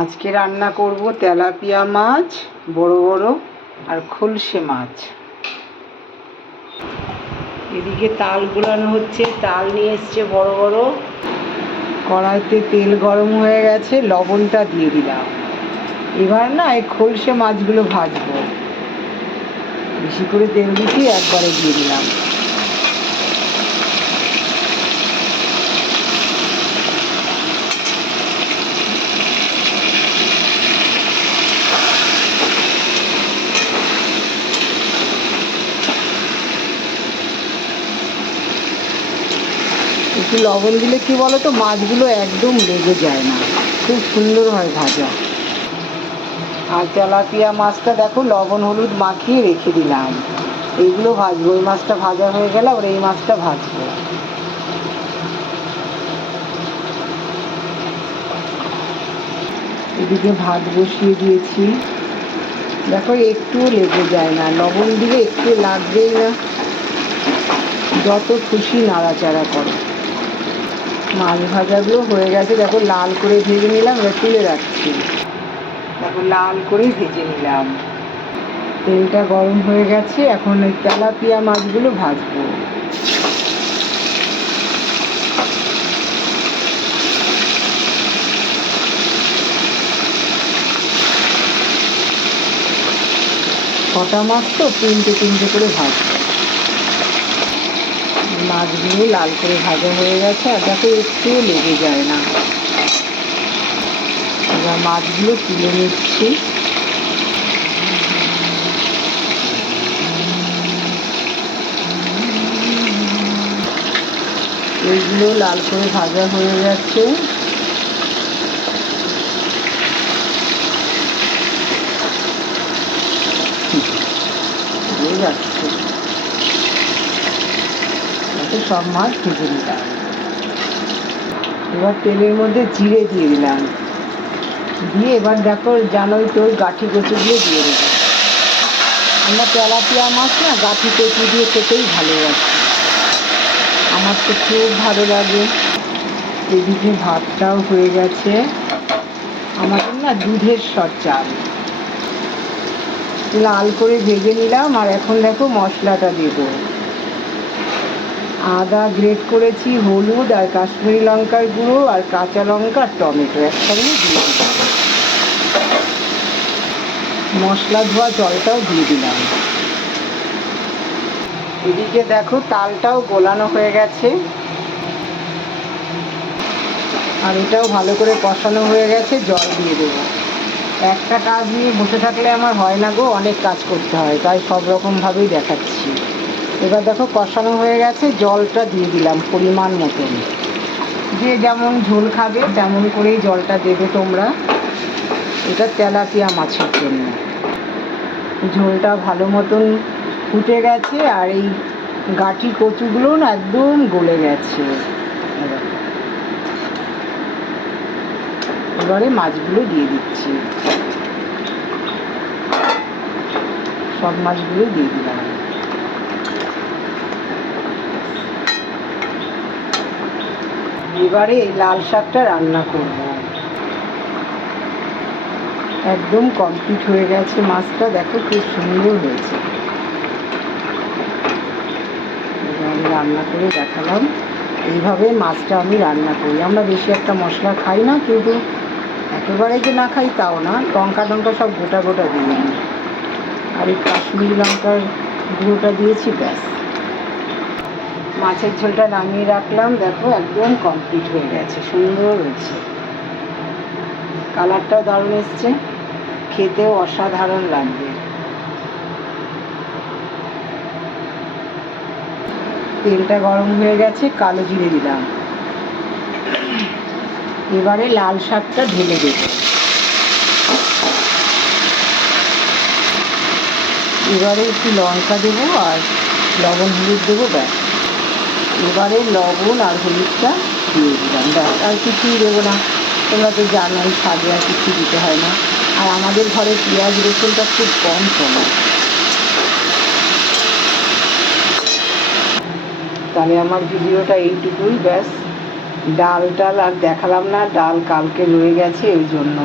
আজকে রান্না করব তেলাপিয়া মাছ, বড় বড় আর খলসে মাছ। এদিকে তাল গোলানো হচ্ছে, তাল নিয়ে এসছে বড় বড়। কড়াইতে তেল গরম হয়ে গেছে, লবণটা দিয়ে দিলাম। এবার না এই খলসে মাছগুলো ভাজবো। বেশি করে তেল দিচ্ছি, একবারে দিয়ে দিলাম। একটু লবণ দিলে কি বলো তো, মাছগুলো একদম লেগে যায় না, খুব সুন্দর হয় ভাজা। আর তেলাপিয়া মাছটা দেখো লবণ হলুদ মাখিয়ে রেখে দিলাম। এইগুলো ভাজবো, ওই মাছটা ভাজা হয়ে গেলে আবার এই মাছটা ভাজবো। এদিকে ভাত বসিয়ে দিয়েছি, দেখো একটুও লেগে যায় না, লবণ দিলে একটু লাগবেই না, যত খুশি নাড়াচাড়া করো। মাছ ভাজাগুলো হয়ে গেছে, দেখো লাল করে ভেজে নিলাম, এবার তুলে রাখছি। দেখো লাল করে ভেজে নিলাম, তেলটা গরম হয়ে গেছে। এখন ওই তেলাপিয়া মাছগুলো ভাজবো। কটা মাছ তো, তিনটে তিনটে করে ভাজবো। মাছগুলো লাল করে ভাজা হয়ে গেছে, আর দেখো একটুও লেগে যায় না। এবার মাছগুলো তুলে নিচ্ছি। এইগুলো লাল করে ভাজা হয়ে গেছে। যাচ্ছে সব মাছ ভেজে নিলাম। এবার তেলের মধ্যে জিরে দিয়ে দিলাম, দিয়ে এবার দেখো জানোই তো গাঠি কচু দিয়ে দেবো। আমরা তেলাপিয়া মাছ না গাঠি কচু দিয়ে খেতেই ভালোবাসি, আমার তো খুব ভালো লাগে। এদিকে ভাতটাও হয়ে গেছে। আমাদের না দুধের চাল, লাল করে ভেজে নিলাম। আর এখন দেখো মশলাটা দেবো। আদা গ্রেট করেছি, হলুদ আর কাশ্মীরি লঙ্কার গুঁড়ো আর কাঁচা লঙ্কা, টমেটো একসঙ্গে দিয়ে দিলাম। মশলা ধোয়া জলটাও দিয়ে দিলাম। এদিকে দেখো তালটাও গোলানো হয়ে গেছে, আর এটাও ভালো করে কষানো হয়ে গেছে। জল দিয়ে দেবো। একটা কাজ নিয়ে বসে থাকলে আমার হয় না গো, অনেক কাজ করতে হয়, তাই সব রকমভাবেই দেখাচ্ছি। এবার দেখো কষানো হয়ে গেছে, জলটা দিয়ে দিলাম পরিমাণ মতন। যে যেমন ঝোল খাবে তেমন করেই জলটা দেবে তোমরা। এটা তেলাপিয়া মাছের জন্য। ঝোলটা ভালো মতন ফুটে গেছে, আর এই গাঠি কচুগুলো না একদম গলে গেছে। এবারে মাছগুলো দিয়ে দিচ্ছি, সব মাছগুলো দিয়ে দিলাম। এবারে এই লাল শাকটা রান্না করব। একদম কমপ্লিট হয়ে গেছে মাছটা, দেখো খুব সুন্দর হয়েছে। এবারে রান্না করে দেখালাম। এইভাবে মাছটা আমি রান্না করি। আমরা বেশি একটা মশলা খাই না, কিন্তু একেবারে যে না খাই তাও না। লঙ্কা টঙ্কা সব গোটা গোটা দিয়ে দিই, আর এই কাশ্মীরি লঙ্কার গুঁড়োটা দিয়েছি, ব্যাস। মাছের ঝোলটা নামিয়ে রাখলাম, দেখো একদম কমপ্লিট হয়ে গেছে, সুন্দর হয়েছে। কালারটাও দারুণ এসছে, খেতেও অসাধারণ লাগবে। তেলটা গরম হয়ে গেছে, কালো জিরে দিলাম। এবারে লাল শাকটা ঢেলে দেব। এবারে একটু লঙ্কা দেবো আর লবণ হলুদ দেবো, ব্যাস। এবারে লবণ আর হলুদটা দিয়ে দিলাম, ব্যাস। আর কিছুই দেবো না, তোমরা তো জানোই স্বাদে আর কিছু দিতে হয় না। আর আমাদের ঘরে পেঁয়াজ রসুনটা খুব কম চলে। তাহলে আমার ভিডিওটা এইটুকুই, ব্যাস। ডাল টাল আর দেখালাম না, ডাল কালকে রয়ে গেছে, ওই জন্য।